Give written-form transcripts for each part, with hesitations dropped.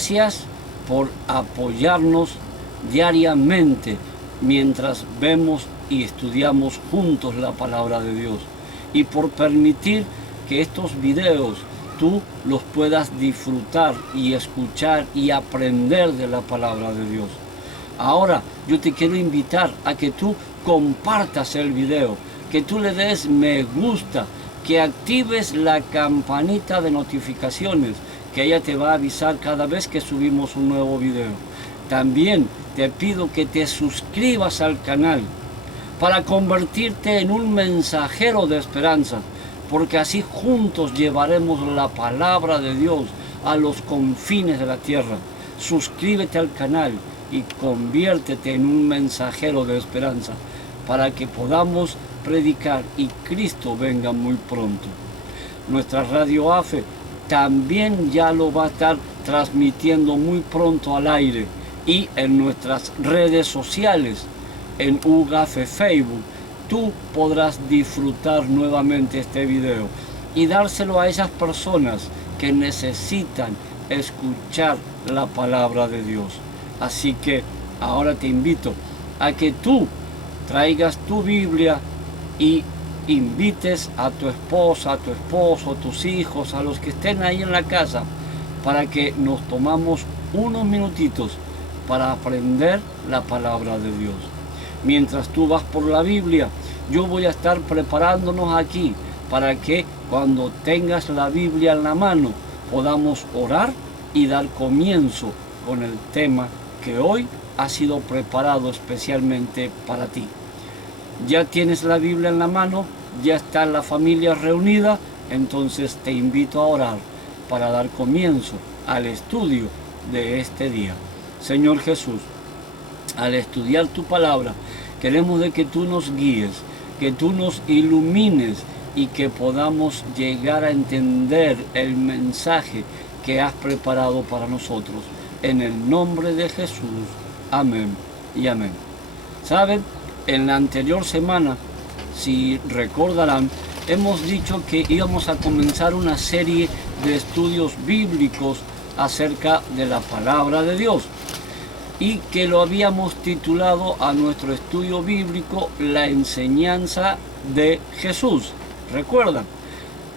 Gracias por apoyarnos diariamente mientras vemos y estudiamos juntos la palabra de Dios, y por permitir que estos videos tú los puedas disfrutar y escuchar y aprender de la palabra de Dios. Ahora yo te quiero invitar a que tú compartas el video, que tú le des me gusta, que actives la campanita de notificaciones, que ella te va a avisar cada vez que subimos un nuevo video. También te pido que te suscribas al canal para convertirte en un mensajero de esperanza, porque así juntos llevaremos la palabra de Dios a los confines de la tierra. Suscríbete al canal y conviértete en un mensajero de esperanza para que podamos predicar y Cristo venga muy pronto. Nuestra radio AFE también ya lo va a estar transmitiendo muy pronto al aire, y en nuestras redes sociales, en UGAFE Facebook, tú podrás disfrutar nuevamente este video y dárselo a esas personas que necesitan escuchar la palabra de Dios. Así que ahora te invito a que tú traigas tu Biblia y invites a tu esposa, a tu esposo, a tus hijos, a los que estén ahí en la casa, para que nos tomamos unos minutitos para aprender la palabra de Dios. Mientras tú vas por la Biblia, yo voy a estar preparándonos aquí para que cuando tengas la Biblia en la mano podamos orar y dar comienzo con el tema que hoy ha sido preparado especialmente para ti. Ya tienes la Biblia en la mano, ya está la familia reunida, entonces te invito a orar para dar comienzo al estudio de este día. Señor Jesús, al estudiar tu palabra, queremos de que tú nos guíes, que tú nos ilumines y que podamos llegar a entender el mensaje que has preparado para nosotros. En el nombre de Jesús, amén y amén. ¿Saben? En la anterior semana, si recordarán, hemos dicho que íbamos a comenzar una serie de estudios bíblicos acerca de la palabra de Dios, y que lo habíamos titulado a nuestro estudio bíblico La enseñanza de Jesús. ¿Recuerdan?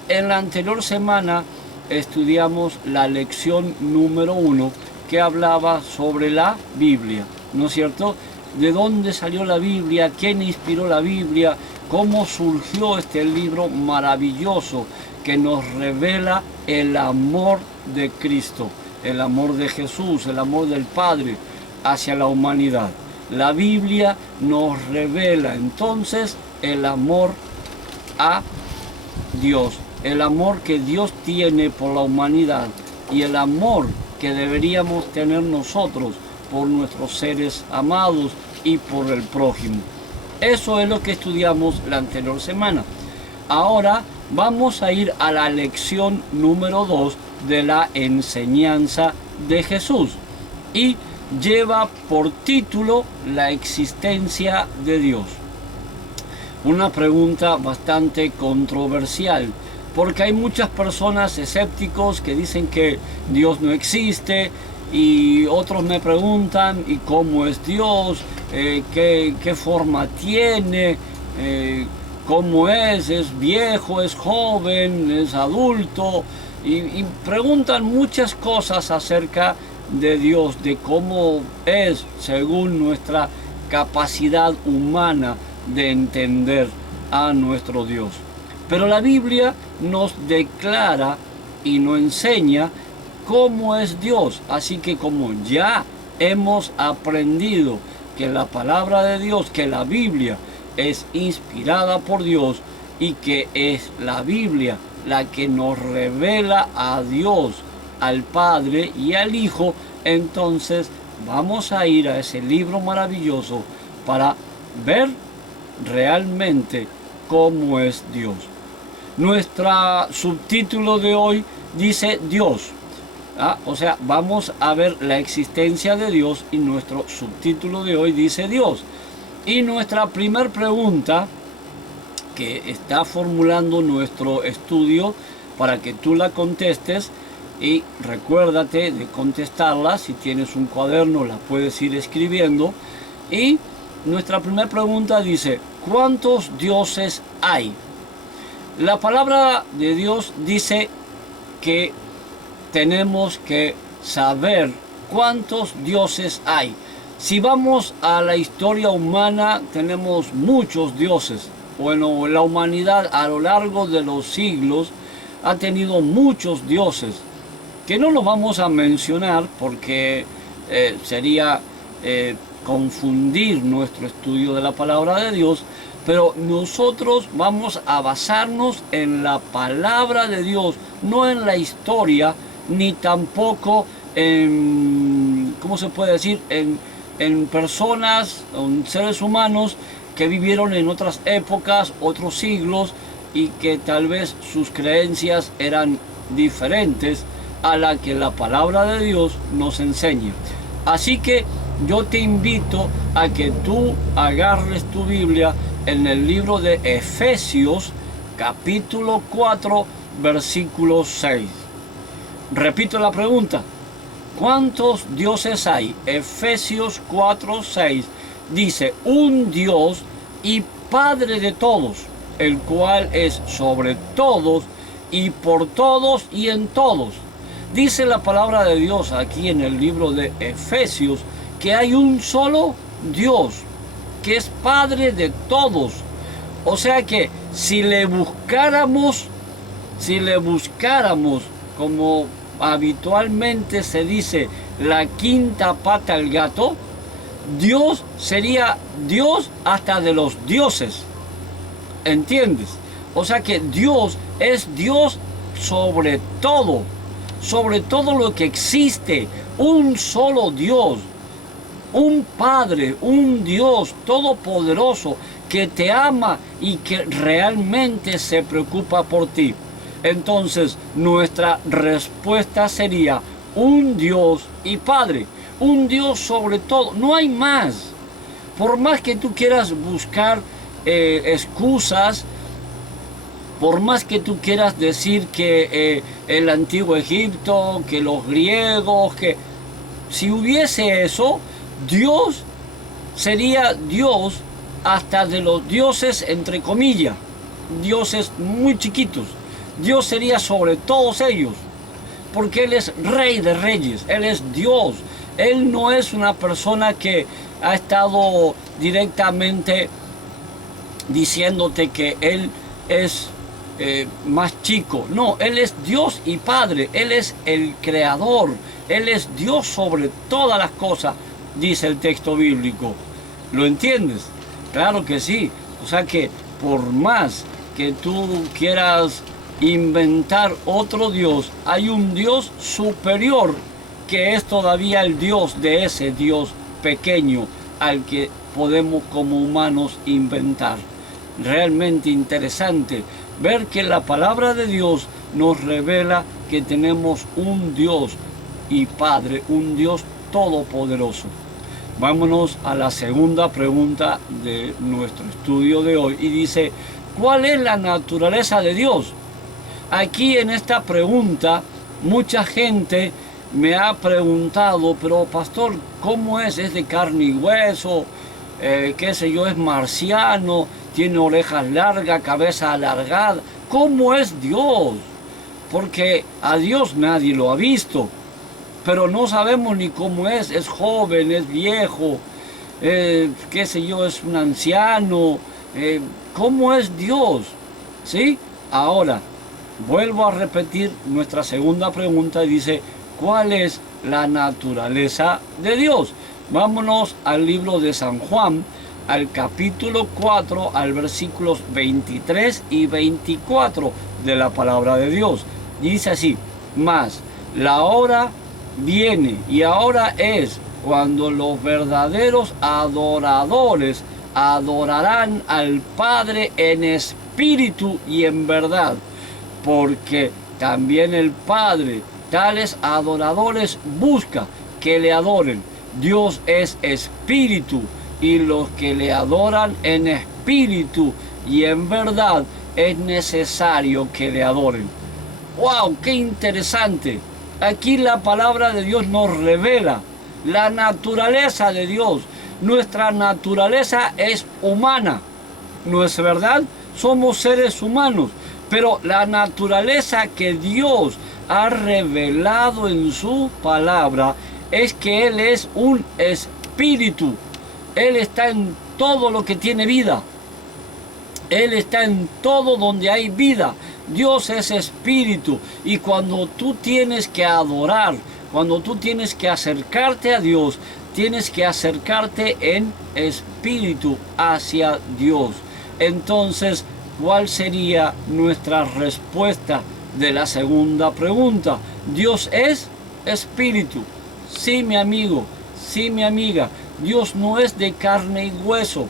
En la anterior semana estudiamos la lección número 1, que hablaba sobre la Biblia, ¿no es cierto? ¿De dónde salió la Biblia? ¿Quién inspiró la Biblia? ¿Cómo surgió este libro maravilloso que nos revela el amor de Cristo, el amor de Jesús, el amor del Padre hacia la humanidad? La Biblia nos revela entonces el amor a Dios, el amor que Dios tiene por la humanidad y el amor que deberíamos tener nosotros por nuestros seres amados y por el prójimo. Eso es lo que estudiamos la anterior semana. Ahora vamos a ir a la lección número 2 de la enseñanza de Jesús, y lleva por título La existencia de Dios. Una pregunta bastante controversial, porque hay muchas personas escépticos que dicen que Dios no existe, y otros me preguntan, ¿y cómo es Dios? ¿Qué forma tiene? ¿Cómo es? ¿Es viejo? ¿Es joven? ¿Es adulto? Y preguntan muchas cosas acerca de Dios, de cómo es según nuestra capacidad humana de entender a nuestro Dios. Pero la Biblia nos declara y nos enseña cómo es Dios. Así que como ya hemos aprendido que la palabra de Dios, que la Biblia es inspirada por Dios y que es la Biblia la que nos revela a Dios, al Padre y al Hijo, entonces vamos a ir a ese libro maravilloso para ver realmente cómo es Dios. Nuestro subtítulo de hoy dice Dios. O sea, vamos a ver la existencia de Dios, y nuestro subtítulo de hoy dice Dios. Y nuestra primera pregunta que está formulando nuestro estudio para que tú la contestes y recuérdate de contestarlas. Si tienes un cuaderno, las puedes ir escribiendo. Y nuestra primera pregunta dice: ¿cuántos dioses hay? La palabra de Dios dice que tenemos que saber cuántos dioses hay. Si vamos a la historia humana, tenemos muchos dioses. Bueno, la humanidad a lo largo de los siglos ha tenido muchos dioses, que no los vamos a mencionar porque sería confundir nuestro estudio de la palabra de Dios, pero nosotros vamos a basarnos en la palabra de Dios, no en la historia, ni tampoco en, ¿cómo se puede decir?, en personas, en seres humanos que vivieron en otras épocas, otros siglos, y que tal vez sus creencias eran diferentes a la que la palabra de Dios nos enseña. Así que yo te invito a que tú agarres tu Biblia en el libro de Efesios, capítulo 4, versículo 6. Repito la pregunta: ¿cuántos dioses hay? Efesios 4, 6 dice: un Dios y Padre de todos, el cual es sobre todos y por todos y en todos. Dice la palabra de Dios aquí en el libro de Efesios que hay un solo Dios, que es Padre de todos. O sea que si le buscáramos, como habitualmente se dice, la quinta pata al gato, Dios sería Dios hasta de los dioses. ¿Entiendes? O sea que Dios es Dios sobre todo lo que existe. Un solo Dios, un Padre, un Dios todopoderoso que te ama y que realmente se preocupa por ti. Entonces nuestra respuesta sería: un Dios y Padre, un Dios sobre todo, no hay más. Por más que tú quieras buscar excusas, por más que tú quieras decir que el antiguo Egipto, que los griegos, que si hubiese eso, Dios sería Dios hasta de los dioses, entre comillas, dioses muy chiquitos. Dios sería sobre todos ellos, porque Él es Rey de Reyes, Él es Dios. Él no es una persona que ha estado directamente diciéndote que Él es más chico. No, Él es Dios y Padre, Él es el Creador, Él es Dios sobre todas las cosas, dice el texto bíblico. ¿Lo entiendes? Claro que sí. O sea que por más que tú quieras inventar otro Dios, hay un Dios superior que es todavía el Dios de ese Dios pequeño al que podemos como humanos inventar. Realmente interesante ver que la palabra de Dios nos revela que tenemos un Dios y Padre, un Dios todopoderoso. Vámonos a la segunda pregunta de nuestro estudio de hoy y dice: ¿cuál es la naturaleza de Dios? Aquí en esta pregunta mucha gente me ha preguntado: pero pastor, ¿cómo es? ¿Es de carne y hueso? ¿Qué sé yo? ¿Es marciano? ¿Tiene orejas largas, cabeza alargada? ¿Cómo es Dios? Porque a Dios nadie lo ha visto, pero no sabemos ni cómo es. ¿Es joven? ¿Es viejo? ¿Qué sé yo? ¿Es un anciano? ¿Cómo es Dios? ¿Sí? Ahora, vuelvo a repetir nuestra segunda pregunta y dice: ¿cuál es la naturaleza de Dios? Vámonos al libro de San Juan, al capítulo 4, al versículos 23 y 24 de la palabra de Dios. Dice así: mas la hora viene y ahora es cuando los verdaderos adoradores adorarán al Padre en espíritu y en verdad, porque también el Padre tales adoradores busca que le adoren. Dios es espíritu, y los que le adoran en espíritu y en verdad es necesario que le adoren. ¡Wow! ¡Qué interesante! Aquí la palabra de Dios nos revela la naturaleza de Dios. Nuestra naturaleza es humana, ¿no es verdad? Somos seres humanos, pero la naturaleza que Dios ha revelado en su palabra es que Él es un espíritu. Él está en todo lo que tiene vida. Él está en todo donde hay vida. Dios es espíritu, y cuando tú tienes que adorar, cuando tú tienes que acercarte a Dios, tienes que acercarte en espíritu hacia Dios. Entonces, ¿cuál sería nuestra respuesta de la segunda pregunta? Dios es espíritu. Sí, mi amigo, sí, mi amiga. Dios no es de carne y hueso.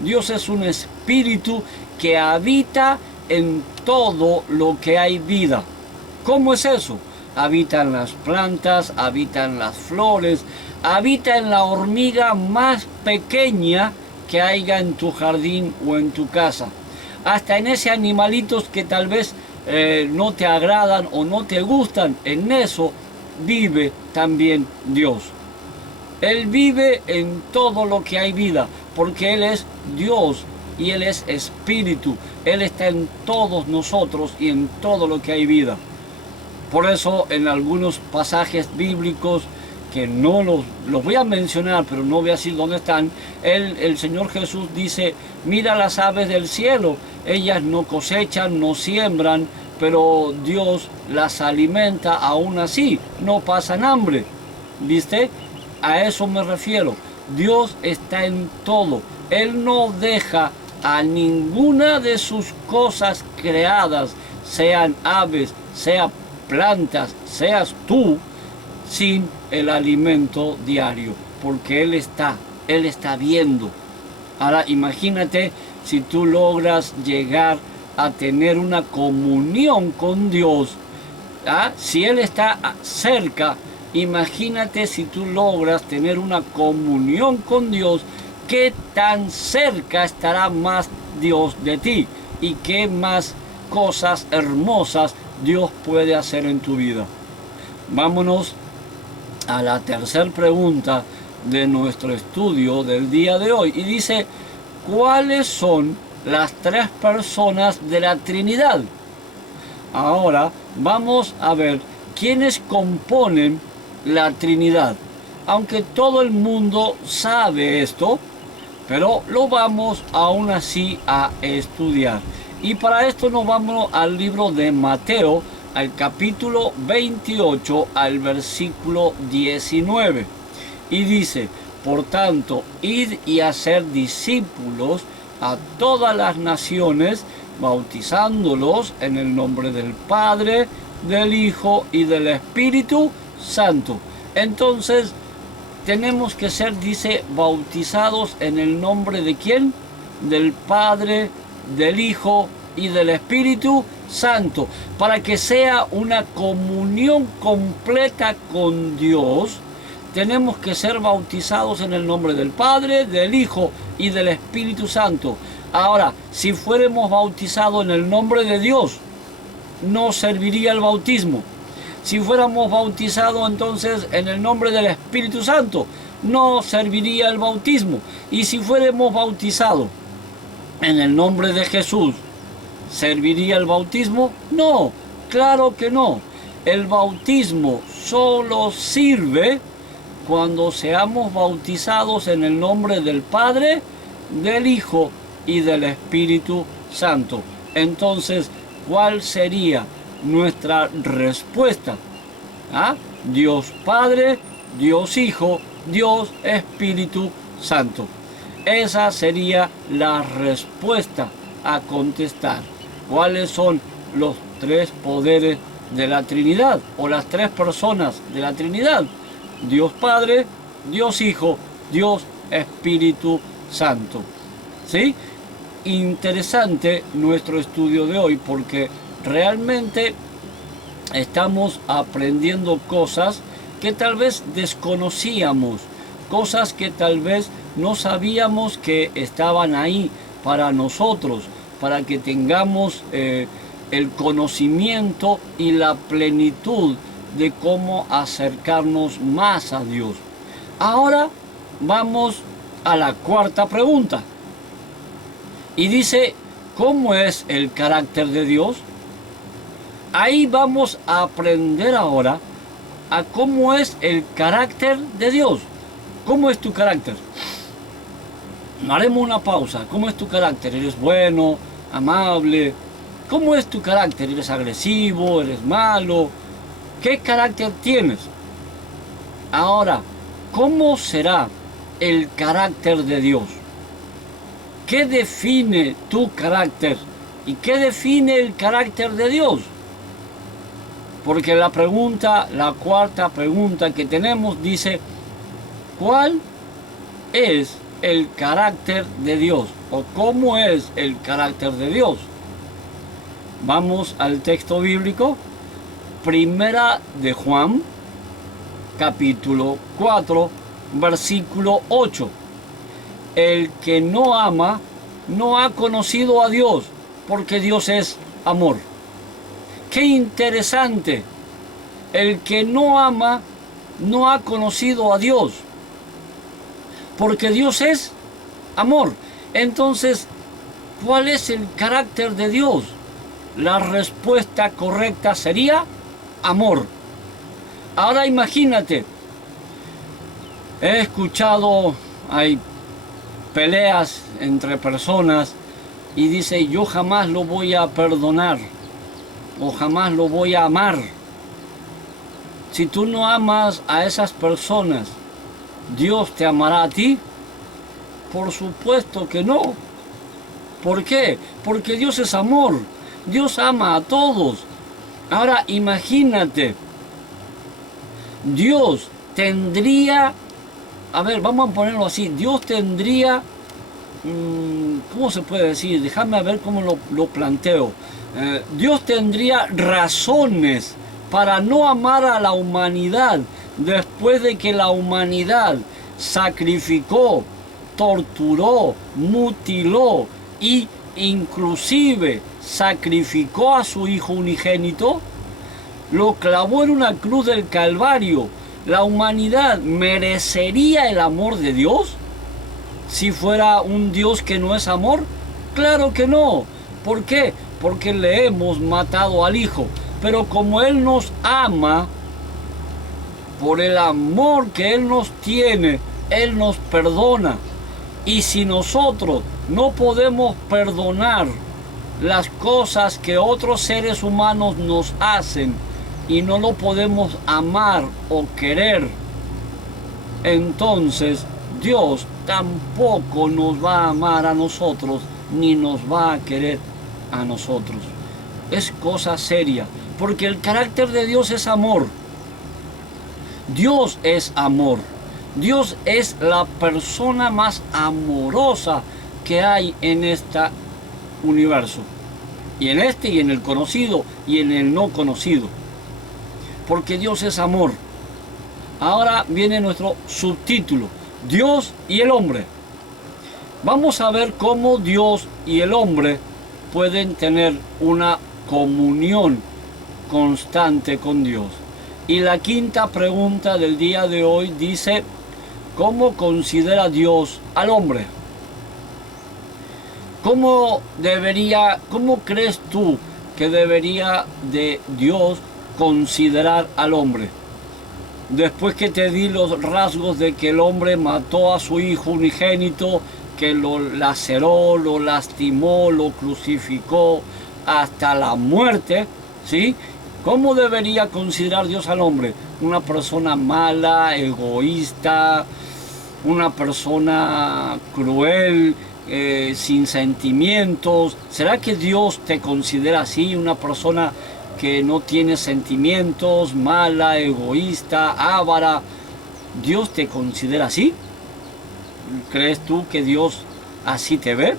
Dios es un espíritu que habita en todo lo que hay vida. ¿Cómo es eso? Habita en las plantas, habita en las flores, habita en la hormiga más pequeña que haya en tu jardín o en tu casa. Hasta en ese animalitos que tal vez no te agradan o no te gustan, en eso vive también Dios. Él vive en todo lo que hay vida, porque Él es Dios y Él es espíritu. Él está en todos nosotros y en todo lo que hay vida. Por eso en algunos pasajes bíblicos, que no los voy a mencionar, pero no voy a decir dónde están, el Señor Jesús dice: mira las aves del cielo, ellas no cosechan, no siembran, pero Dios las alimenta aún así, no pasan hambre. ¿Viste? A eso me refiero. Dios está en todo. Él no deja a ninguna de sus cosas creadas, sean aves, sean plantas, seas tú, sin el alimento diario, porque Él está viendo. Ahora imagínate si tú logras llegar a tener una comunión con Dios, ¿ah? Si Él está cerca, imagínate si tú logras tener una comunión con Dios, qué tan cerca estará más Dios de ti y qué más cosas hermosas Dios puede hacer en tu vida. Vámonos a la tercera pregunta de nuestro estudio del día de hoy, y dice: ¿cuáles son las tres personas de la Trinidad? Ahora vamos a ver quiénes componen la Trinidad. Aunque todo el mundo sabe esto, pero lo vamos aún así a estudiar. Y para esto nos vamos al libro de Mateo, al capítulo 28, al versículo 19. Y dice: por tanto, id y hacer discípulos a todas las naciones, bautizándolos en el nombre del Padre, del Hijo y del Espíritu Santo. Entonces, tenemos que ser, dice, bautizados en el nombre de ¿quién? Del Padre, del Hijo y del Espíritu Santo, para que sea una comunión completa con Dios. Tenemos que ser bautizados en el nombre del Padre, del Hijo y del Espíritu Santo. Ahora, si fuéramos bautizados en el nombre de Dios, no serviría el bautismo. Si fuéramos bautizados entonces en el nombre del Espíritu Santo, no serviría el bautismo. Y si fuéramos bautizados en el nombre de Jesús, ¿serviría el bautismo? No, claro que no. El bautismo solo sirve cuando seamos bautizados en el nombre del Padre, del Hijo y del Espíritu Santo. Entonces, ¿cuál sería nuestra respuesta? ¿Ah? Dios Padre, Dios Hijo, Dios Espíritu Santo. Esa sería la respuesta a contestar. ¿Cuáles son los tres poderes de la Trinidad o las tres personas de la Trinidad? Dios Padre, Dios Hijo, Dios Espíritu Santo. ¿Sí? Interesante nuestro estudio de hoy, porque realmente estamos aprendiendo cosas que tal vez desconocíamos, cosas que tal vez no sabíamos que estaban ahí para nosotros, para que tengamos el conocimiento y la plenitud de cómo acercarnos más a Dios. Ahora vamos a la cuarta pregunta. Y dice, ¿cómo es el carácter de Dios? Ahí vamos a aprender ahora a cómo es el carácter de Dios. ¿Cómo es tu carácter? Haremos una pausa. ¿Cómo es tu carácter? ¿Eres bueno, amable? ¿Cómo es tu carácter? ¿Eres agresivo? ¿Eres malo? ¿Qué carácter tienes? Ahora, ¿cómo será el carácter de Dios? ¿Qué define tu carácter? ¿Y qué define el carácter de Dios? Porque la cuarta pregunta que tenemos dice, ¿cuál es el carácter de Dios? ¿O cómo es el carácter de Dios? Vamos al texto bíblico, Primera de Juan, capítulo 4, versículo 8. El que no ama, no ha conocido a Dios, porque Dios es amor. ¡Qué interesante! El que no ama, no ha conocido a Dios, porque Dios es amor. Entonces, ¿cuál es el carácter de Dios? La respuesta correcta sería amor. Ahora imagínate, he escuchado, hay peleas entre personas y dice, yo jamás lo voy a perdonar o jamás lo voy a amar. Si tú no amas a esas personas, ¿Dios te amará a ti? Por supuesto que no. ¿Por qué? Porque Dios es amor. Dios ama a todos. Ahora imagínate, Dios tendría, vamos a ponerlo así, Dios tendría, ¿cómo se puede decir? Déjame ver cómo lo planteo. Dios tendría razones para no amar a la humanidad después de que la humanidad sacrificó, torturó, mutiló y inclusive sacrificó a su Hijo unigénito, lo clavó en una cruz del Calvario. ¿La humanidad merecería el amor de Dios si fuera un Dios que no es amor? Claro que no. ¿Por qué? Porque le hemos matado al Hijo. Pero como Él nos ama, por el amor que Él nos tiene, Él nos perdona. Y si nosotros no podemos perdonar las cosas que otros seres humanos nos hacen y no lo podemos amar o querer, entonces Dios tampoco nos va a amar a nosotros ni nos va a querer a nosotros. Es cosa seria, porque el carácter de Dios es amor. Dios es amor. Dios es la persona más amorosa que hay en este universo. Y en este y en el conocido y en el no conocido. Porque Dios es amor. Ahora viene nuestro subtítulo, Dios y el hombre. Vamos a ver cómo Dios y el hombre pueden tener una comunión constante con Dios. Y la quinta pregunta del día de hoy dice, ¿cómo considera Dios al hombre? ¿Cómo crees tú que debería de Dios considerar al hombre? Después que te di los rasgos de que el hombre mató a su Hijo unigénito, que lo laceró, lo lastimó, lo crucificó hasta la muerte, ¿sí? ¿Cómo debería considerar Dios al hombre? Una persona mala, egoísta, una persona cruel, sin sentimientos. ¿Será que Dios te considera así, una persona que no tiene sentimientos, mala, egoísta, avara? ¿Dios te considera así? ¿Crees tú que Dios así te ve?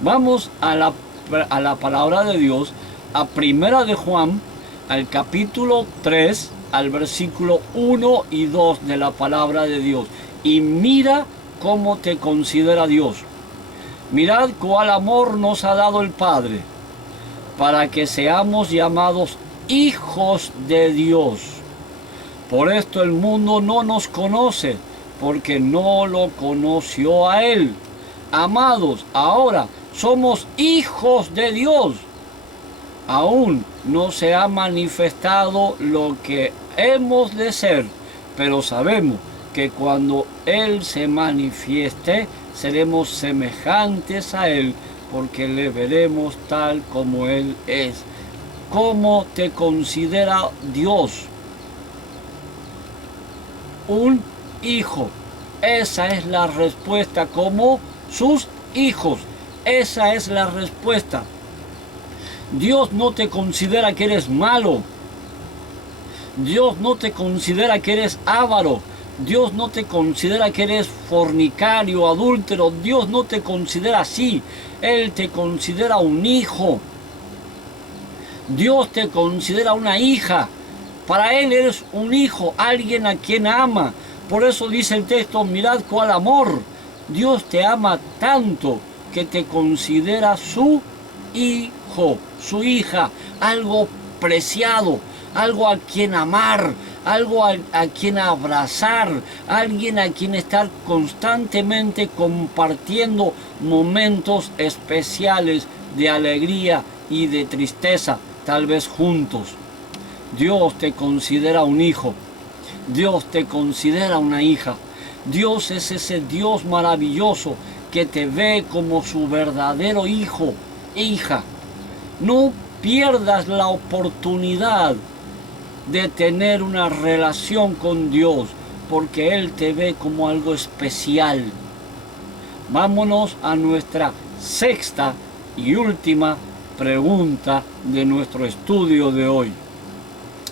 Vamos a la palabra de Dios, a Primera de Juan, al capítulo 3, al versículo 1 y 2 de la palabra de Dios. Y mira cómo te considera Dios. Mirad cuál amor nos ha dado el Padre, para que seamos llamados hijos de Dios. Por esto el mundo no nos conoce, porque no lo conoció a Él. Amados, ahora somos hijos de Dios. Aún no se ha manifestado lo que hemos de ser, pero sabemos que cuando Él se manifieste, seremos semejantes a Él, porque le veremos tal como Él es. ¿Cómo te considera Dios? Un hijo. Esa es la respuesta, como sus hijos. Esa es la respuesta. Dios no te considera que eres malo. Dios no te considera que eres avaro. Dios no te considera que eres fornicario, adúltero. Dios no te considera así. Él te considera un hijo. Dios te considera una hija. Para Él eres un hijo, alguien a quien ama. Por eso dice el texto, mirad cuál amor. Dios te ama tanto que te considera su hijo, su hija, algo preciado, algo a quien amar, algo a quien abrazar, alguien a quien estar constantemente compartiendo momentos especiales de alegría y de tristeza, tal vez juntos. Dios te considera un hijo, Dios te considera una hija. Dios es ese Dios maravilloso que te ve como su verdadero hijo, hija. No pierdas la oportunidad de tener una relación con Dios, porque Él te ve como algo especial. Vámonos a nuestra sexta y última pregunta de nuestro estudio de hoy.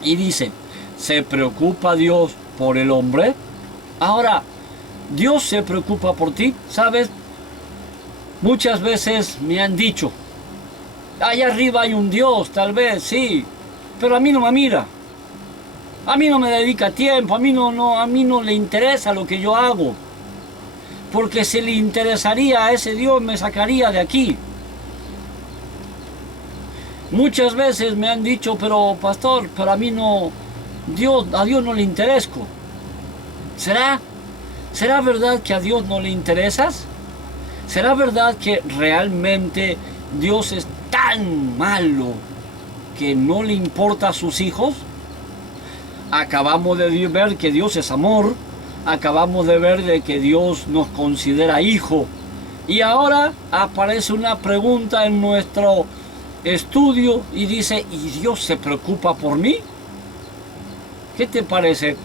Y dice, ¿se preocupa Dios por el hombre? Ahora, Dios se preocupa por ti, ¿sabes? Muchas veces me han dicho, allá arriba hay un Dios, tal vez, sí, pero a mí no me mira. A mí no me dedica tiempo, a mí no le interesa lo que yo hago. Porque si le interesaría a ese Dios me sacaría de aquí. Muchas veces me han dicho, pero pastor, pero a mí no, a Dios no le interesco. ¿Será verdad que a Dios no le interesas? ¿Será verdad que realmente Dios es tan malo que no le importa a sus hijos? Acabamos de ver que Dios es amor, acabamos de ver de que Dios nos considera hijo. Y ahora aparece una pregunta en nuestro estudio y dice, ¿y Dios se preocupa por mí? ¿Qué te parece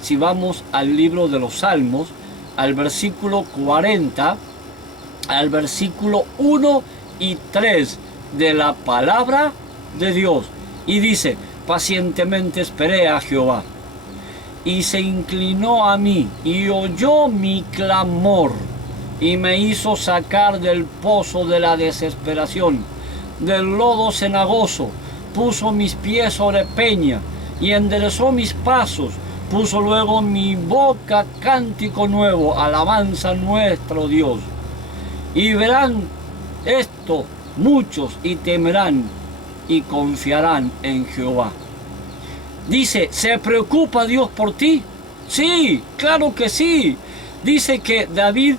si vamos al libro de los Salmos, al versículo 40, al versículo 1 y 3 de la palabra de Dios? Y dice, pacientemente esperé a Jehová, y se inclinó a mí, y oyó mi clamor, y me hizo sacar del pozo de la desesperación, del lodo cenagoso. Puso mis pies sobre peña, y enderezó mis pasos. Puso luego mi boca cántico nuevo, alabanza a nuestro Dios. Y verán esto muchos, y temerán, y confiarán en Jehová. Dice, ¿se preocupa Dios por ti? Sí, claro que sí. Dice que David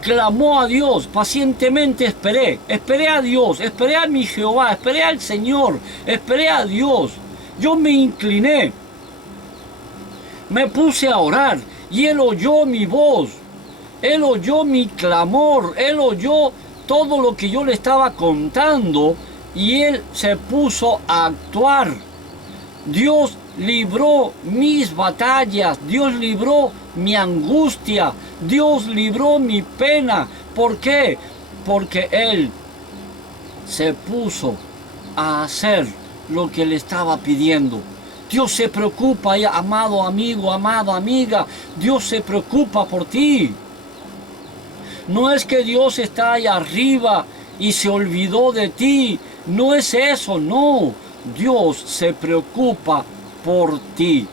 clamó a Dios, pacientemente esperé a Dios, esperé a mi Jehová, esperé al Señor, esperé a Dios. Yo me incliné, me puse a orar y Él oyó mi voz, Él oyó mi clamor, Él oyó todo lo que yo le estaba contando y Él se puso a actuar. Dios libró mis batallas, Dios libró mi angustia, Dios libró mi pena. ¿Por qué? Porque Él se puso a hacer lo que le estaba pidiendo. Dios se preocupa, amado amigo, amada amiga, Dios se preocupa por ti. No es que Dios está ahí arriba y se olvidó de ti, no es eso, no. Dios se preocupa por ti,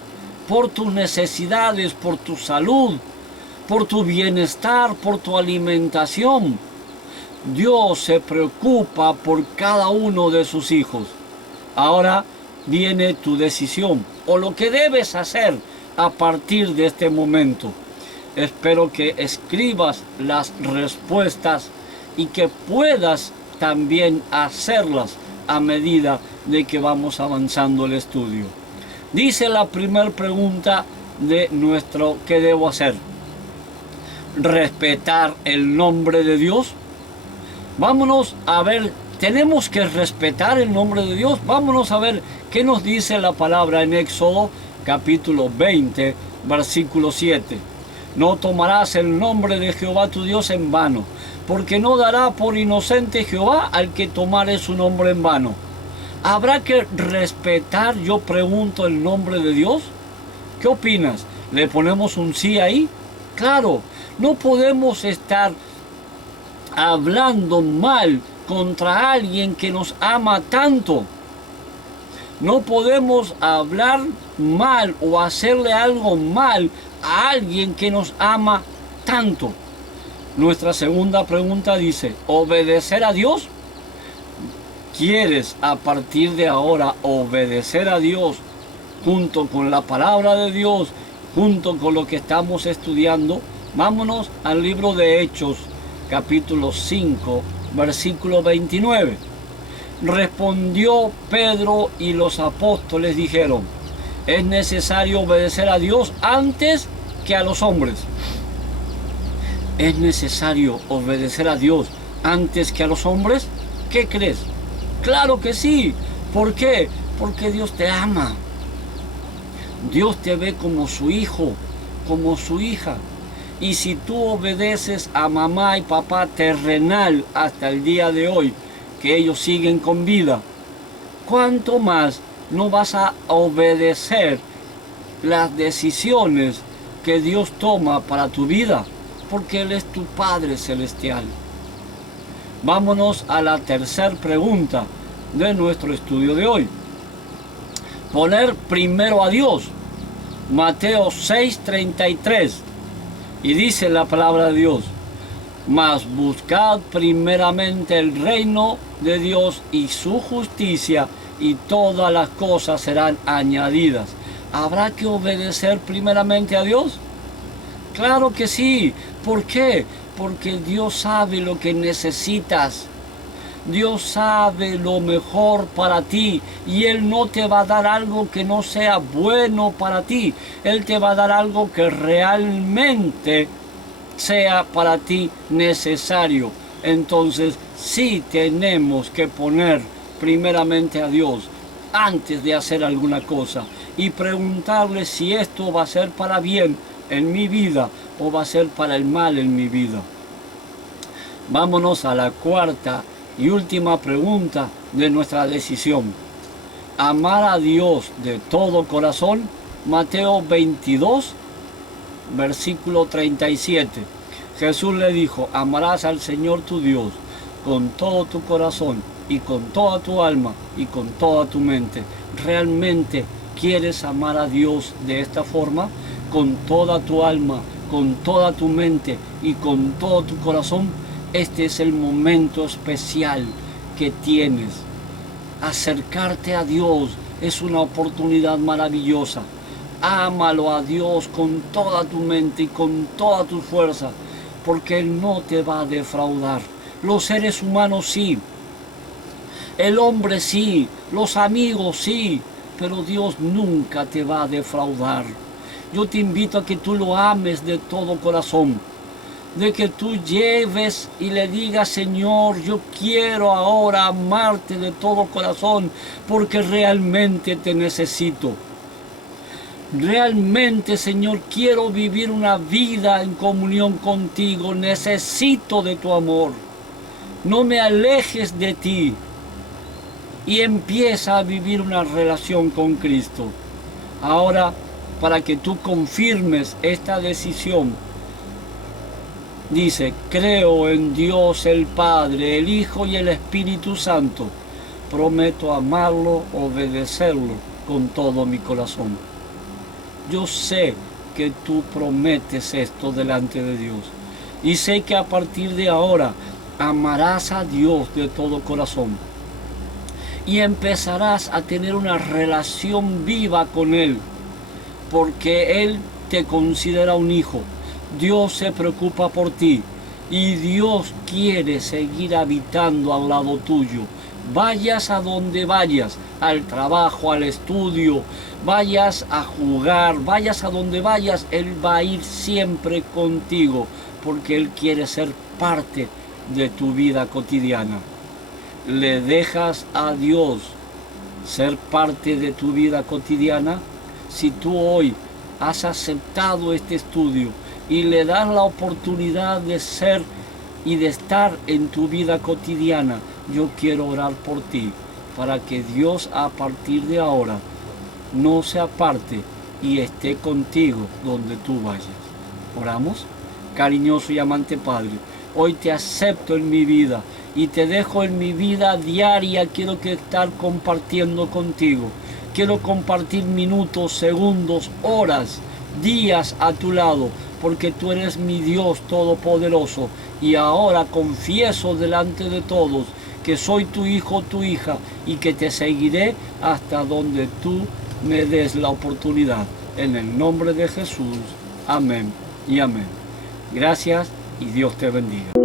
por tus necesidades, por tu salud, por tu bienestar, por tu alimentación. Dios se preocupa por cada uno de sus hijos. Ahora, viene tu decisión o lo que debes hacer a partir de este momento. Espero que escribas las respuestas y que puedas también hacerlas a medida de que vamos avanzando el estudio. Dice la primera pregunta de nuestro ¿qué debo hacer? Respetar el nombre de Dios. Vámonos a ver, tenemos que respetar el nombre de Dios. Vámonos a ver qué nos dice la palabra en Éxodo capítulo 20, versículo 7. No tomarás el nombre de Jehová tu Dios en vano, porque no dará por inocente Jehová al que tomare su nombre en vano. ¿Habrá que respetar, yo pregunto, el nombre de Dios? ¿Qué opinas? ¿Le ponemos un sí ahí? Claro, no podemos estar hablando mal contra alguien que nos ama tanto. No podemos hablar mal o hacerle algo mal a alguien que nos ama tanto. Nuestra segunda pregunta dice, ¿obedecer a Dios? ¿Quieres a partir de ahora obedecer a Dios junto con la palabra de Dios, junto con lo que estamos estudiando? Vámonos al libro de Hechos, capítulo 5, versículo 29. Respondió Pedro y los apóstoles dijeron, es necesario obedecer a Dios antes que a los hombres. ¿Es necesario obedecer a Dios antes que a los hombres? ¿Qué crees? Claro que sí. ¿Por qué? Porque Dios te ama. Dios te ve como su hijo, como su hija. Y si tú obedeces a mamá y papá terrenal hasta el día de hoy, que ellos siguen con vida, ¿cuánto más no vas a obedecer las decisiones que Dios toma para tu vida? Porque Él es tu Padre Celestial. Vámonos a la tercera pregunta de nuestro estudio de hoy. Poner primero a Dios. Mateo 6:33. Y dice la palabra de Dios, mas buscad primeramente el reino de Dios y su justicia, y todas las cosas serán añadidas. ¿Habrá que obedecer primeramente a Dios? Claro que sí. ¿Por qué? Porque Dios sabe lo que necesitas. Dios sabe lo mejor para ti y Él no te va a dar algo que no sea bueno para ti. Él te va a dar algo que realmente sea para ti necesario. Entonces sí tenemos que poner primeramente a Dios antes de hacer alguna cosa y preguntarle si esto va a ser para bien en mi vida o va a ser para el mal en mi vida. Vámonos a la cuarta y última pregunta de nuestra decisión. Amar a Dios de todo corazón. Mateo 22, versículo 37. Jesús le dijo, amarás al Señor tu Dios con todo tu corazón y con toda tu alma y con toda tu mente. ¿Realmente quieres amar a Dios de esta forma? Con toda tu alma, con toda tu mente y con todo tu corazón. Este es el momento especial que tienes. Acercarte a Dios es una oportunidad maravillosa. Ámalo a Dios con toda tu mente y con toda tu fuerza, porque Él no te va a defraudar. Los seres humanos sí, el hombre sí, los amigos sí, pero Dios nunca te va a defraudar. Yo te invito a que tú lo ames de todo corazón, de que tú lleves y le digas, Señor, yo quiero ahora amarte de todo corazón, porque realmente te necesito. Realmente, Señor, quiero vivir una vida en comunión contigo. Necesito de tu amor. No me alejes de ti. Y empieza a vivir una relación con Cristo. Ahora, para que tú confirmes esta decisión, dice, creo en Dios el Padre, el Hijo y el Espíritu Santo. Prometo amarlo, obedecerlo con todo mi corazón. Yo sé que tú prometes esto delante de Dios. Y sé que a partir de ahora amarás a Dios de todo corazón. y empezarás a tener una relación viva con Él, porque Él te considera un hijo. Dios se preocupa por ti y Dios quiere seguir habitando al lado tuyo. Vayas a donde vayas, al trabajo, al estudio, vayas a jugar, vayas a donde vayas, Él va a ir siempre contigo, porque Él quiere ser parte de tu vida cotidiana. ¿Le dejas a Dios ser parte de tu vida cotidiana? Si tú hoy has aceptado este estudio y le das la oportunidad de ser y de estar en tu vida cotidiana, yo quiero orar por ti, para que Dios a partir de ahora no se aparte y esté contigo donde tú vayas. ¿Oramos? Cariñoso y amante Padre, hoy te acepto en mi vida y te dejo en mi vida diaria. Quiero estar compartiendo contigo. Quiero compartir minutos, segundos, horas, días a tu lado, porque tú eres mi Dios todopoderoso. Y ahora confieso delante de todos que soy tu hijo, tu hija, y que te seguiré hasta donde tú me des la oportunidad. En el nombre de Jesús. Amén y amén. Gracias y Dios te bendiga.